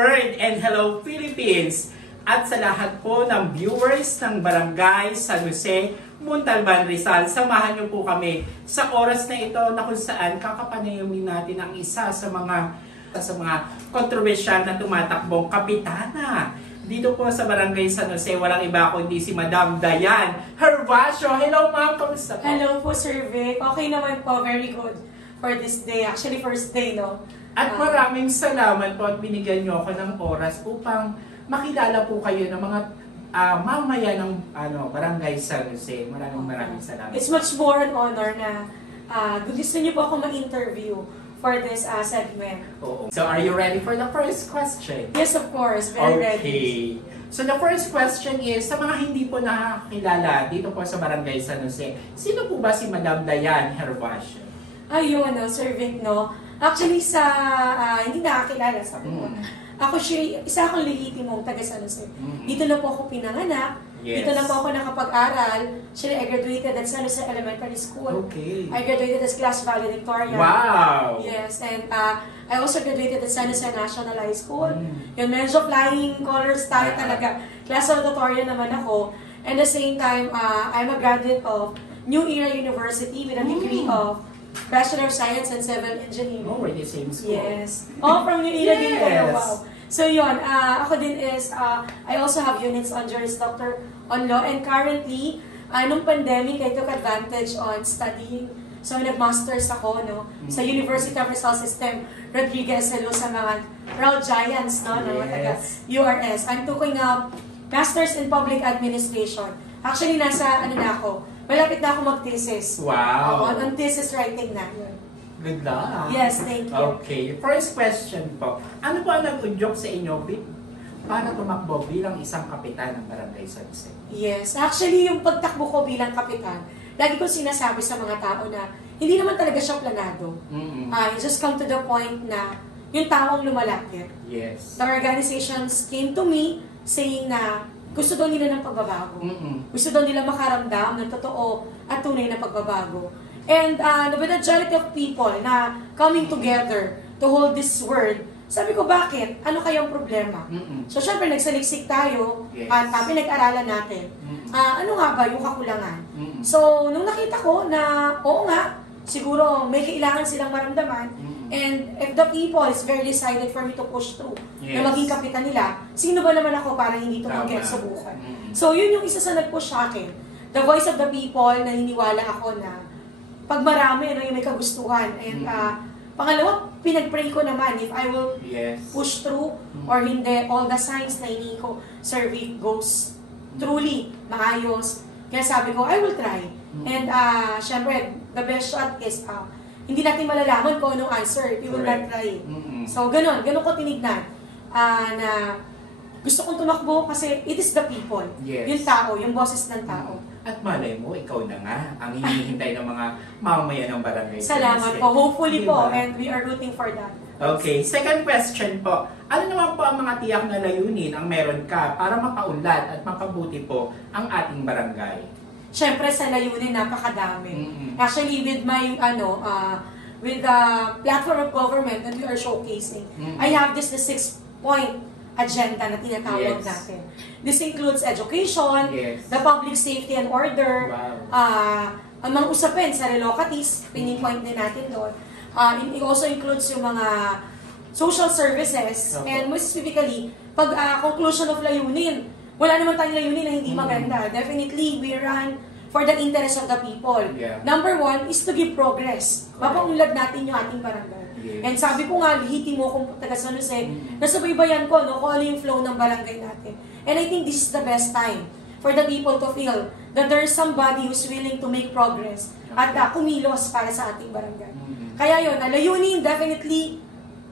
World and hello Philippines! At sa lahat po ng viewers ng Barangay San Jose, Montalban, Rizal, samahan niyo po kami sa oras na ito na kung saan kakapanayamin natin ang isa sa mga kontrobersyal na tumatakbong kapitana. Dito po sa Barangay San Jose, walang iba kundi si Madam Dayan Hervasio. Hello ma'am, kamusta po? Hello po Sir Vic. Okay naman po, very good for this day. Actually, first day, no? At maraming salamat po at binigyan niyo ako ng oras upang makilala po kayo ng mga mamaya ng Barangay San Jose. Maraming salamat. It's much more an honor na gusto niyo po ako ma-interview for this segment. Oo. So are you ready for the first question? Yes, of course. Very ready. So the first question is, sa mga hindi po nakakilala dito po sa Barangay San Jose, sino po ba si Madam Dayan Hervasio? Ayun, Sir Vic, no? Actually, sa hindi nakakilala, sabi mo, isa akong lehitimong taga San Jose. Dito na po ako pinanganak. Yes. Dito na po ako nakapag-aral. Actually, I graduated at San Jose Elementary School. Okay. I graduated as Class Valley Victoria. Wow! Yes, and I also graduated at San Jose National High School. Yung medyo flying colors tayo talaga. Class valedictorian naman ako. And at the same time, I'm a graduate of New Era University with a degree of Bachelor of Science and Civil Engineering. Oh, we're the same school. Yes. Oh, from New Era din po. Yes. Wow. So yun, ako din is, I also have units on Juris Doctor on Law. And currently, nung pandemic, I took advantage on studying. So nag-masters ako, no? Sa University of Rizal System, Rodriguez, hello sa mga proud giants, no? Yes. Taga URS. I'm taking up Masters in Public Administration. Actually, nasa, na ako, malapit na ako mag-thesis. Wow! On thesis writing na. Good luck! Yes, thank you. Okay, first question po. Ano po ang nag-udyok sa inyo para tumakbo bilang isang kapitan ng Barangay San Jose? Yes, actually yung pagtakbo ko bilang kapitan, lagi ko sinasabi sa mga tao na hindi naman talaga siya planado. You just come to the point na yung taong lumalapit. Yes. The organizations came to me saying na gusto daw nila ng pagbabago. Gusto daw nila makaramdam ng totoo at tunay na pagbabago. And with the majority of people na coming together to hold this word, sabi ko, bakit? Ano kayang problema? So, syempre, nagsaliksik tayo at pinag-aralan natin. Ano nga ba yung kakulangan? So, nung nakita ko na, oo nga, siguro may kailangan silang maramdaman, and if the people is very decided for me to push through, na maging kapitan nila, sino ba naman ako para hindi tumanggi at subukan? So, yun yung isa sa nag-push sa akin. The voice of the people, na hiniwala ako na pag marami, yung may kagustuhan. And pangalawa, pinag-pray ko naman if I will push through or hindi, all the signs na hinihingi ko, Sir Vic, goes truly maayos. Kaya sabi ko, I will try. And syempre, the best shot is hindi natin malalaman kung anong answer if you will not try. So, ganun ko tinignan na gusto kong tumakbo kasi it is the people. Yung tao, yung boses ng tao. At malay mo, ikaw na nga ang hinihintay ng mga mamamayan ng barangay. Salamat po. Hopefully po. And we are rooting for that. Okay. Second question po. Ano naman po ang mga tiyak na layunin ang meron ka para mapaunlad at mapabuti po ang ating barangay? Siyempre sa layunin, napakadami. Actually, with my, with the platform of government that we are showcasing, I have the 6-point agenda na tinatawag natin. This includes education, the public safety and order, ang mga usapin sa relocatives, pinipoint din natin doon. It also includes yung mga social services, and most specifically, pag conclusion of layunin, wala naman tayong layunin na hindi maganda. Definitely, we run for the interest of the people. Number one is to give progress. Mapaunlad natin yung ating barangay. And sabi ko nga, lihiti mo kung taga San Jose, nasabaybayan ko kung ano yung flow ng barangay natin. And I think this is the best time for the people to feel that there is somebody who's willing to make progress at kumilos para sa ating barangay. Kaya yun, layunin definitely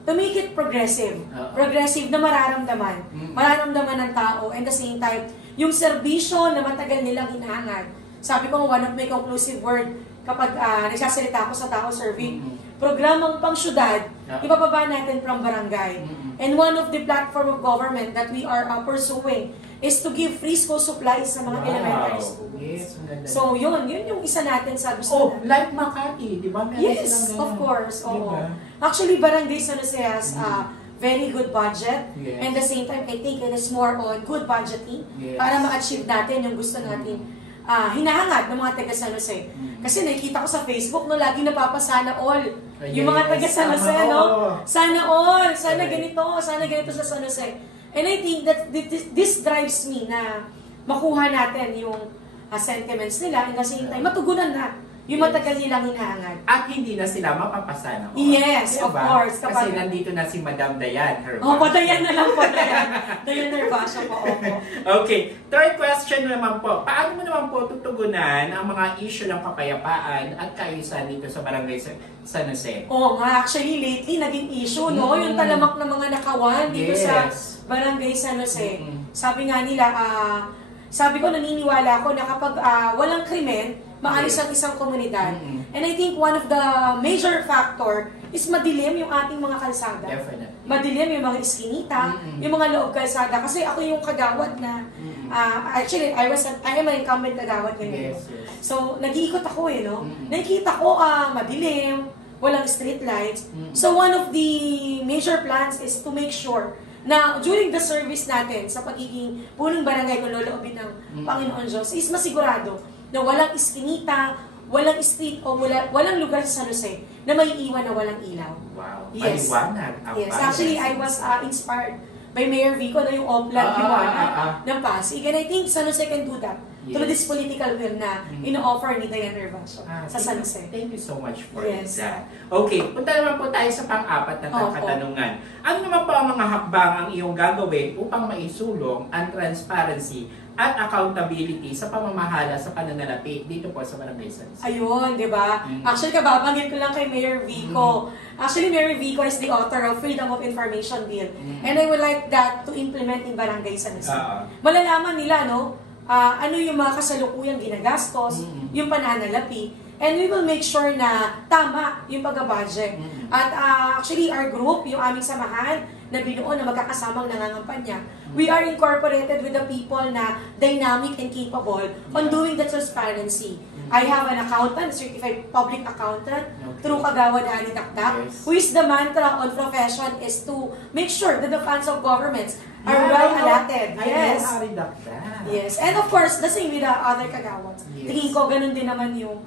to make it progressive. Progressive na mararamdaman. Mararamdaman ng tao. And the same time, yung serbisyo na matagal nilang hinahangad. Sabi ko, one of my conclusive word kapag nagsasalita ako sa tao, Sir Vic, programang pang-syudad, ibababa natin from barangay. And one of the platform of government that we are pursuing is to give free school supplies sa mga elementary schools. Yes, so yun yung isa natin sa gusto natin. Like Makati, di ba? Yes, of course. Oo. Actually, Barangay San Jose has very good budget. Yes. And at the same time, I think it is more on good budgeting Yes. para ma-achieve natin yung gusto natin hinahangad ng mga taga San Jose. Kasi nakikita ko sa Facebook, no, lagi napapasana all. Yung mga taga San Jose, no? Sana all, sana ganito sa San Jose. And I think that this drives me na makuha natin yung sentiments nila and at the same time, matugunan na yung matagal nilang hinahangad. At hindi na sila mapapasana. Yes, of course. Kasi nandito na si Madam Dayan Herbacio. Oh, Dayan na lang po, Dayan. Dayan Herbacio po, opo. Okay. Third question naman po. Paano mo naman po tutugunan ang mga issue ng kapayapaan at kaayusan dito sa Barangay San Jose? Oo nga, actually lately naging issue, no? Yung talamak ng mga nakawan dito sa Barangay San Jose. Sabi nga nila, sabi ko naniniwala ako na kapag walang krimen, maayos ang isang komunidad. And I think one of the major factor is madilim yung ating mga kalsada. Definitely. Madilim yung mga iskinita, yung mga loob kalsada. Kasi ako yung kagawad na, actually, I am an incumbent kagawad ngayon. Yes, yes. So, nag-iikot ako no? Nakikita ko, madilim, walang street lights. So, one of the major plans is to make sure na during the service natin sa pagiging punong barangay kung loloobin ng Panginoon Diyos is masigurado na walang iskinita, walang street o walang lugar sa San Jose na may iwan na walang ilaw. Wow. Yes. Paliwanag. Yes. Actually, I was inspired by Mayor Vico na yung Oplan Liwanag ng Pasig. And I think San Jose can do that through this political will na ino-offer ni Dayan Herbacio sa San Jose. Thank you so much for Yes. that. Okay, punta naman po tayo sa pang-apat na katanungan. Ano naman po ang mga hakbang ang iyong gagawin upang maisulong ang transparency at accountability sa pamamahala sa pananalapi dito po sa Barangay San Jose? Ayun, di ba? Actually, kababanggit ko lang kay Mayor Vico. Actually, Mayor Vico is the author of Freedom of Information Bill. And I would like that to implement in Barangay San Jose. Malalaman nila, no? Ano yung mga kasalukuyang ginagastos, yung pananalapi, and we will make sure na tama yung pag-budget. At actually, our group, yung aming samahan, na binuo na magkakasamang nangangampanya, we are incorporated with the people na dynamic and capable on doing the transparency. I have an accountant, certified public accountant, through Kagawad Hari Dakdak, who is the mantra on profession is to make sure that the funds of governments are well allotted. Yes. Yes. And of course, the same with the other Kagawads. Tingin ko, ganun din naman yung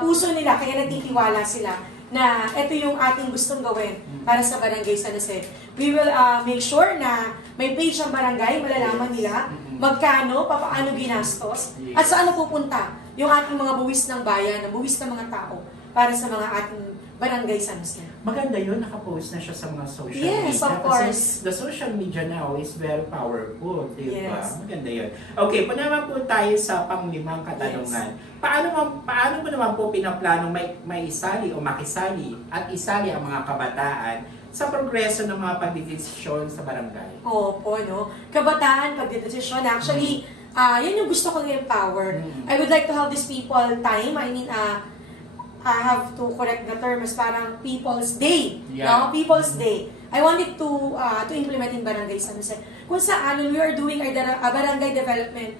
puso nila, kaya nagtitiwala sila na ito yung ating gustong gawin para sa Barangay San Jose. We will make sure na may page ang barangay, malalaman nila magkano, papaano ginastos, at saan pupunta yung ating mga buwis ng bayan, ang buwis ng mga tao para sa mga ating Barangay San Jose. Maganda yun, nakapost na siya sa mga social media. Yes, of course. Kasi the social media now is very powerful, di ba? Yes. Maganda yun. Okay, po naman po tayo sa pang-limang katanungan. Yes. Paano mo naman po pinaplano may isali o makisali at isali ang mga kabataan sa progreso ng mga pagdidesisyon sa barangay? Opo, no? Kabataan, pagdidesisyon. Actually, yan yung gusto kong empower. I would like to have these people time. I mean, I have to correct the term as parang People's Day. No? People's Day. I wanted to implement in Barangay San Jose. Kung saan, we are doing a barangay development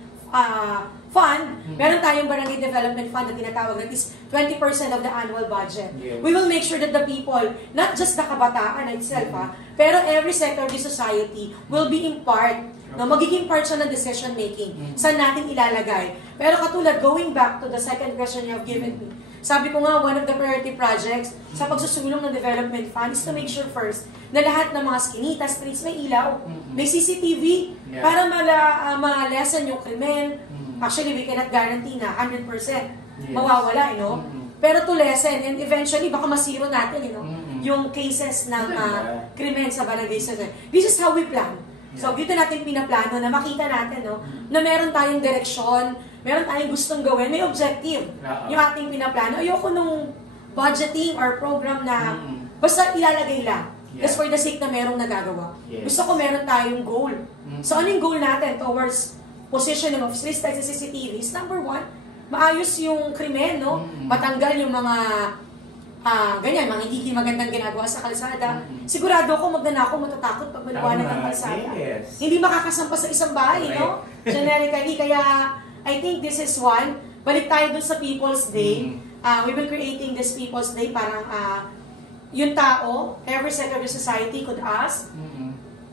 fund. Meron tayong barangay development fund na tinatawag that is 20% of the annual budget. Yes. We will make sure that the people, not just the kabataan itself, pero every sector of the society will be in part. No, magiging part siya ng decision making. Saan natin ilalagay. Pero katulad, going back to the second question you have given me, sabi ko nga, one of the priority projects sa pagsusulong ng development fund is to make sure first na lahat ng mga skinita, streets may ilaw, may CCTV, para ma-lessen yung krimen. Actually, we cannot guarantee na 100% mawawala, no? Pero to lessen, and eventually, baka masiro natin, yung cases ng krimen sa Barangay San Jose. This is how we plan. So, dito natin pinaplano na makita natin, no, na meron tayong direksyon, meron tayong gustong gawin, may objective yung ating pinaplano. Ayoko nung budgeting or program na basta ilalagay lang. Just for the sake na merong nagagawa. Gusto ko meron tayong goal. So, ano yung goal natin towards positioning of street lights and CCTVs? Number one, maayos yung krimen, no? Matanggal yung mga ganyan, mga hindi magandang ginagawa sa kalsada. Sigurado ako magnanakaw, matatakot pag maliwanag ang kalsada. Hindi makakasampa sa isang bahay, no? Generically, kaya I think this is one. Balik tayo dun sa People's Day. We will creating this People's Day parang yung tao, every sector of the society could ask.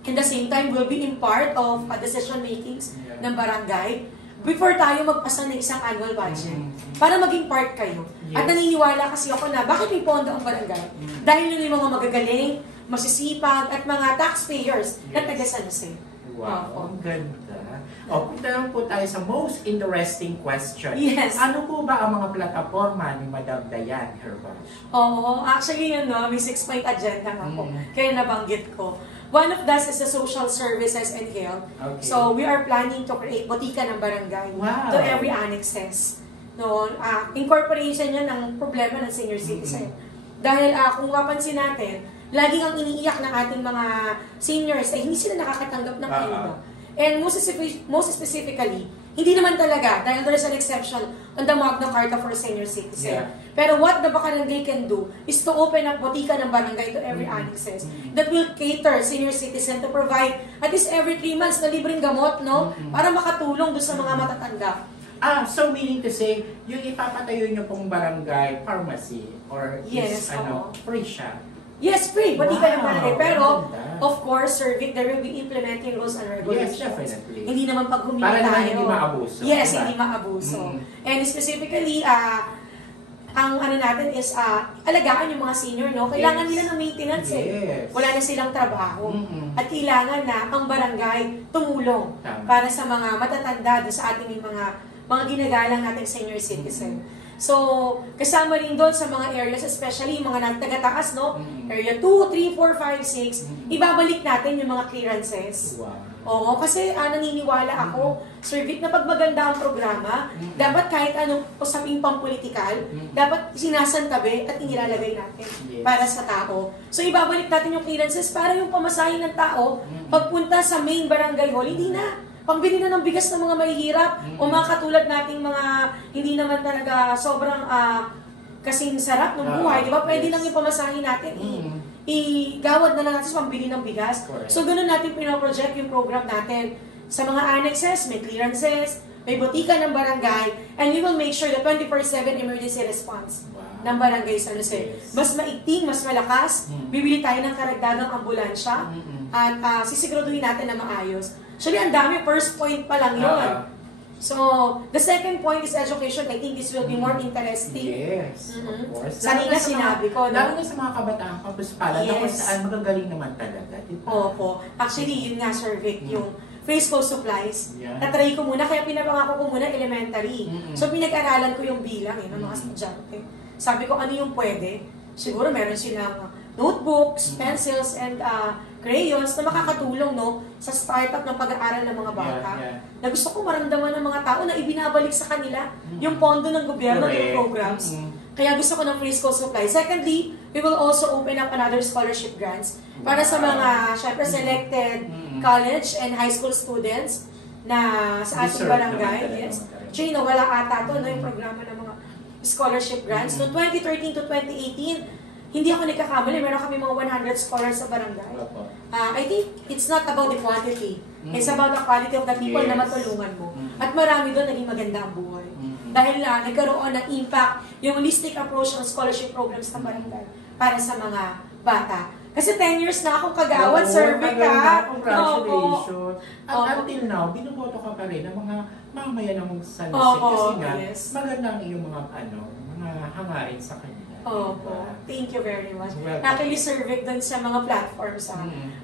In the same time, will be in part of decision makings ng barangay before tayo magpasa ng isang annual budget. Para maging part kayo. At naniniwala kasi ako na, bakit may pondo ang barangay? Dahil yun yung mga magagaling, masisipag, at mga taxpayers na taga San Jose. Wow, ang ganda. O, punta lang po tayo sa most interesting question. Yes. Ano po ba ang mga plataforma ni Madam Dayan Herbash? Oo, actually yun, no, may 6-point agenda nga po. Kaya nabanggit ko. One of those is the social services and health. Okay. So, we are planning to create botika ng barangay Wow. to every annexes. No, incorporation yan ng problema ng senior citizen. Dahil kung mapansin natin, laging ang iniiyak ng ating mga seniors ay hindi sila nakakatanggap ng ayuda. And most specifically, hindi naman talaga, dahil there is an exception on the Magna Carta for senior citizen. Pero what the barangay can do is to open up botika ng barangay to every annexes that will cater senior citizen to provide at least every 3 months na libreng gamot, no? Para makatulong doon sa mga matatanda. So meaning to say, yung ipapatayo nyo pong barangay pharmacy or Yes, free siya? Yes, free. Botika ng barangay. Pero, ganda. of course, Sir Vic, there will be implementing rules and regulations. Yes, definitely. Hindi naman pag humingi Para naman tayo. hindi maabuso. Yes, diba? hindi maabuso. And specifically, ang ano natin is alagaan yung mga senior, no? Kailangan nila ng maintenance Wala na silang trabaho. At kailangan na ang barangay tumulong para sa mga matatanda sa ating mga ginagalang nating senior citizen. So, kasama rin doon sa mga areas, especially yung mga taga-taas, no? Area 2, 3, 4, 5, 6, ibabalik natin yung mga clearances. Wow. Oo, kasi naniniwala ako, Sir Vic, na pag maganda ang programa, dapat kahit anong usaping pampolitikal, dapat sinasantabi at inilalagay natin para sa tao. So, ibabalik natin yung clearances para yung pamasahin ng tao, pagpunta sa main barangay hall, hindi na. Pambili na ng bigas ng mga mahihirap o mga katulad nating mga hindi naman talaga sobrang kasing sarap ng buhay, di ba? Pwede lang yung pamasahin natin, igawad na lang natin sa pambili ng bigas. Correct. So, ganun natin pinoproject yung program natin. Sa mga annexes, may clearances, may botika ng barangay, and we will make sure that 24/7 emergency response ng barangay San Jose. Mas maigting, mas malakas, bibili tayo ng karagdagang ambulansya, at sisiguraduhin natin na maayos. Actually, ang dami, first point pa lang yun. So, the second point is education. I think this will be more interesting. Yes, of course. Sanina sinabi ko, no? Lalo na sa mga kabataan campus pala, na kung saan magagaling naman talaga. Diba? Opo. Actually, yun nga, Sir Vic, yung free school supplies. Yeah. Natry ko muna, kaya pinapangako ko muna elementary. So, pinag-aralan ko yung bilang ng mga estudyante. Sabi ko, ano yung pwede? Siguro meron silang notebooks, pencils, and crayons na makakatulong, no, sa startup ng pag-aaral ng mga bata. Na gusto ko maramdaman ng mga tao na ibinabalik sa kanila yung pondo ng gobyerno ng programs. Kaya gusto ko ng free school supply. Secondly, we will also open up another scholarship grants para sa mga, syempre, selected college and high school students na sa ating barangay. Yes. Actually, wala ata to, no, yung programa ng mga scholarship grants. So, 2013 to 2018, hindi ako nagkakamali, meron kami mga 100 scholars sa barangay. I think it's not about the quantity. It's about the quality of the people na matulungan mo. At marami doon naging maganda ang buhay. Dahil nagkaroon ng impact yung holistic approach ng scholarship programs ng barangay para sa mga bata. Kasi 10 years na akong kagawad, Sir Vic, Congratulations. At until now, binuboto ka pa rin ng mga mamamayan ng San Jose. Kasi nga, maganda ang iyong mga hangarin sa kanya. Opo. Thank you very much. Actually, Sir Vic, dun sa mga platforms,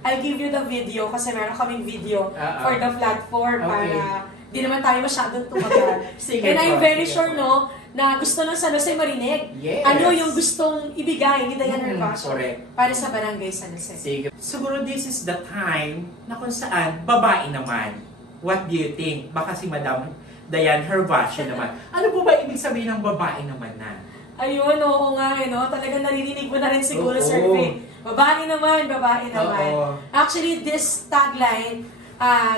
I'll give you the video kasi meron kaming video for the platform para di naman tayo masyadong tumagal. And I'm very sure, no, na gusto ng San Jose marinig. Ano yung gustong ibigay ni Dayan Herbash para sa barangay San Jose. Sige. Siguro this is the time na kung saan babae naman. What do you think? Baka si Madam Dayan Herbash naman. Ano po ba ibig sabihin ng babae naman na? Ayun, oo nga, no? Talagang naririnig mo na rin siguro, Sir Vic. Babae naman, babae naman. Actually, this tagline,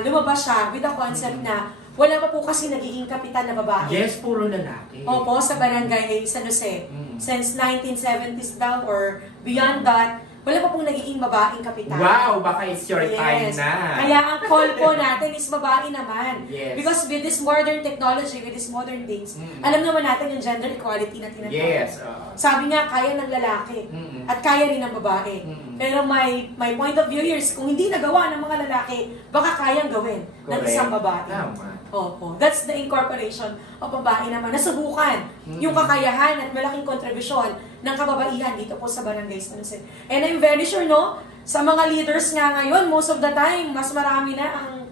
lumabas siya with the concept na wala pa po kasi nagiging kapitan na babae. Yes, puro lalaki. Opo, sa barangay San Jose. Since 1970s daw or beyond that, wala pa pong nagiging babaeng kapitan. Wow, baka it's your time na. Kaya ang call po natin is babae naman. Yes. Because with this modern technology, with this modern days, alam naman natin yung gender equality na tinatawag. Yes. Sabi nga, kaya ng lalaki at kaya rin ng babae. Pero my point of view is, kung hindi nagawa ng mga lalaki, baka kayang gawin ng isang babae. Tama. Opo. That's the incorporation of babae naman. Nasubukan yung kakayahan at malaking kontribusyon ng kababaihan dito po sa Barangay San Jose. And I'm very sure, no, sa mga leaders nga ngayon, most of the time, mas marami na ang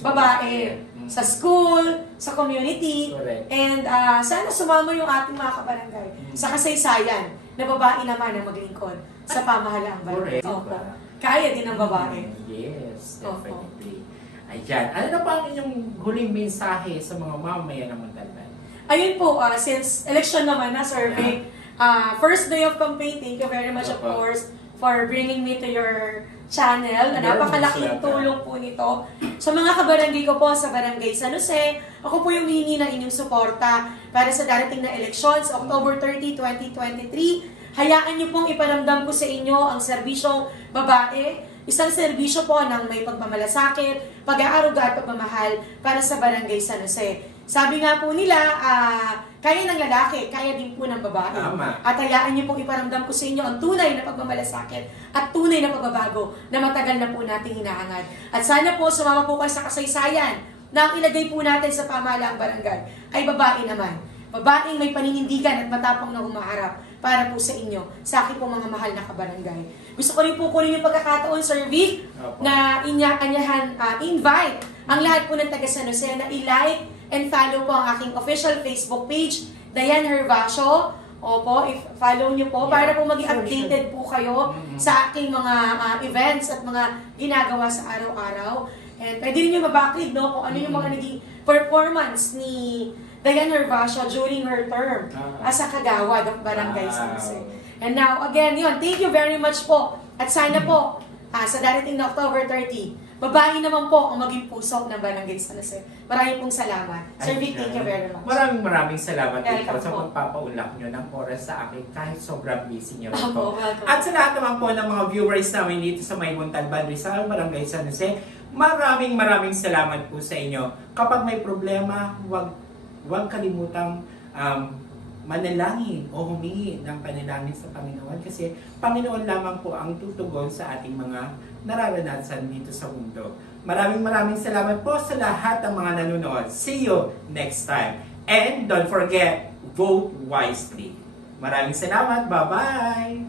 babae. Sa school, sa community, correct. And sana sumama yung ating mga kabarangay sa kasaysayan na babae naman ang maglingkod sa pamahalaang barangay. Opo. Kaya din ng babae. Yes, definitely. Ayan. Ano na po ang inyong huling mensahe sa mga mamamayan ng Montalban? Ayun po, since election naman na, Sir Vic, first day of campaign, thank you very much, of course, for bringing me to your channel. Napakalaking tulong po nito. Sa mga kabarangay ko po sa Barangay San Jose, ako po yung hihingi ng inyong suporta para sa darating na elections, October 30, 2023. Hayaan niyo pong iparamdam ko sa inyo ang serbisyong babae, isang serbisyo po ng may pagmamalasakit, pag-aaruga at pagmamahal para sa Barangay San Jose. Sabi nga po nila, kaya ng lalaki, kaya din po ng babae. Tama. At hayaan niyo pong iparamdam ko sa inyo ang tunay na pagmamalasakit at tunay na pagbabago na matagal na po nating hinahangat. At sana po sumama po kayo sa kasaysayan na ang ilagay po natin sa pamahalaang barangay ay babae naman. Babaeng may paninindigan at matapang na humaharap para po sa inyo, sa aking po mga mahal na kabarangay. Gusto ko rin po kunin yung pagkakataon, Sir Vic, na invite ang lahat po ng taga San Jose na i-like and follow po ang aking official Facebook page, Diane Hervasio. Opo, i-follow nyo po para po maging updated po kayo sa aking mga events at mga ginagawa sa araw-araw. And pwede rin nyo mabakid, no, kung ano yung mga naging performance ni Diane Hervasio during her term as a kagawad ng Barangay San Jose. And now, again, yun, thank you very much po. At sana po, sa darating na October 30, babae naman po ang maging puso ng Barangay San Jose. Maraming pong salamat. Sir Vic, thank you very much. Maraming salamat din po sa pagpapaulak nyo ng oras sa akin kahit sobrang busy nyo po. At sa lahat naman po ng mga viewers namin dito sa May Montalban, Rizal, Barangay San Jose, maraming salamat po sa inyo. Kapag may problema, huwag kalimutang manalangin o humingi ng panalangin sa Panginoon kasi Panginoon lamang po ang tutugon sa ating mga nararanasan dito sa mundo. Maraming salamat po sa lahat ng mga nanonood. See you next time. And don't forget, vote wisely. Maraming salamat. Bye-bye!